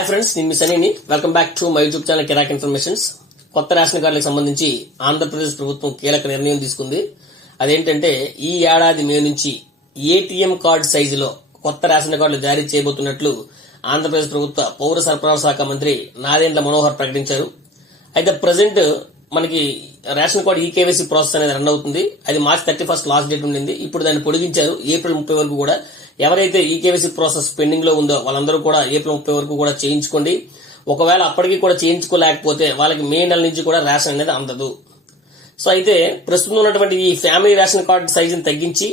Hi friends, నేను మీ సనీని. Welcome back to my YouTube channel Kirak informations. కొత్త ration కార్డులకు సంబంధించి ఆంధ్రప్రదేశ్ ప్రభుత్వం కీలక నిర్ణయం తీసుకుంది. అదేంటంటే ఈ ఏడాది మే నుంచి ఏటీఎం కార్డు సైజులో కొత్త రేషన్ కార్డులు జారీ చేయబోతున్నట్లు ఆంధ్రప్రదేశ్ ప్రభుత్వ పౌర సరఫరాల శాఖ మంత్రి నాదెండ్ల మనోహర్ ప్రకటించారు. అయితే ప్రజెంట్ మనకి రేషన్ కార్డు ఈకేవైసీ ప్రాసెస్ అనేది రన్ అవుతుంది. అది మార్చ్ 31 లాస్ట్ డేట్ ఉండింది. ఇప్పుడు దాన్ని పొడిగించారు ఏప్రిల్ 30 వరకు కూడా. ఎవరైతే ఈకేవైసీ ప్రాసెస్ పెండింగ్ లో ఉందో వాళ్ళందరూ కూడా ఏప్రిల్ 30 వరకు కూడా చేయించుకోండి. ఒకవేళ అప్పటికి కూడా చేయించుకోలేకపోతే వాళ్ళకి మే నెల నుంచి కూడా రేషన్ అనేది అందదు. సో అయితే ప్రస్తుతం ఉన్నటువంటి ఈ ఫ్యామిలీ రేషన్ కార్డు సైజుని తగ్గించి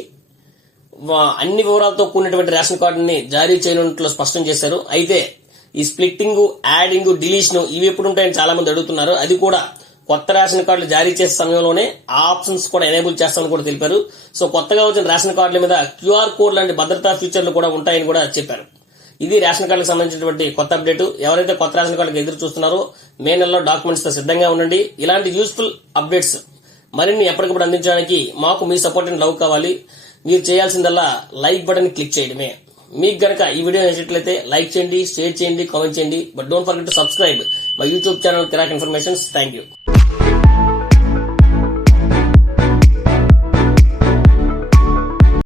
అన్ని వివరాలతో కూడినటువంటి రేషన్ కార్డుని జారీ చేయనున్నట్లు స్పష్టం చేశారు. అయితే ఈ స్ప్లిట్టింగ్, యాడింగ్, డిలీషన్ ఇవి ఎప్పుడు ఉంటాయని చాలా మంది అడుగుతున్నారు. అది కూడా కొత్త రేషన్ కార్డులు జారీ చేసే సమయంలోనే ఆ ఆప్షన్స్ కూడా ఎనేబుల్ చేస్తామని కూడా తెలిపారు. సో కొత్తగా వచ్చిన రేషన్ కార్డుల మీద క్యూఆర్ కోడ్ లాంటి భద్రతా ఫీచర్లు కూడా ఉంటాయని కూడా చెప్పారు. ఇది రేషన్ కార్డులకు సంబంధించినటువంటి కొత్త అప్డేట్. ఎవరైతే కొత్త రేషన్ కార్డులకు ఎదురు చూస్తున్నారో మే నెలలో డాక్యుమెంట్స్ తో సిద్ధంగా ఉండండి. ఇలాంటి యూస్ఫుల్ అప్డేట్స్ మరిన్ని ఎప్పటికప్పుడు అందించడానికి మాకు మీ సపోర్ట్ అండ్ లవ్ కావాలి. మీరు చేయాల్సిందల్లా లైక్ బటన్ క్లిక్ చేయడమే. మీకు గనక ఈ వీడియో నచ్చినట్లయితే లైక్ చేయండి, షేర్ చేయండి, కామెంట్ చేయండి. But don't forget to subscribe my YouTube channel Kirak informations. Thank you.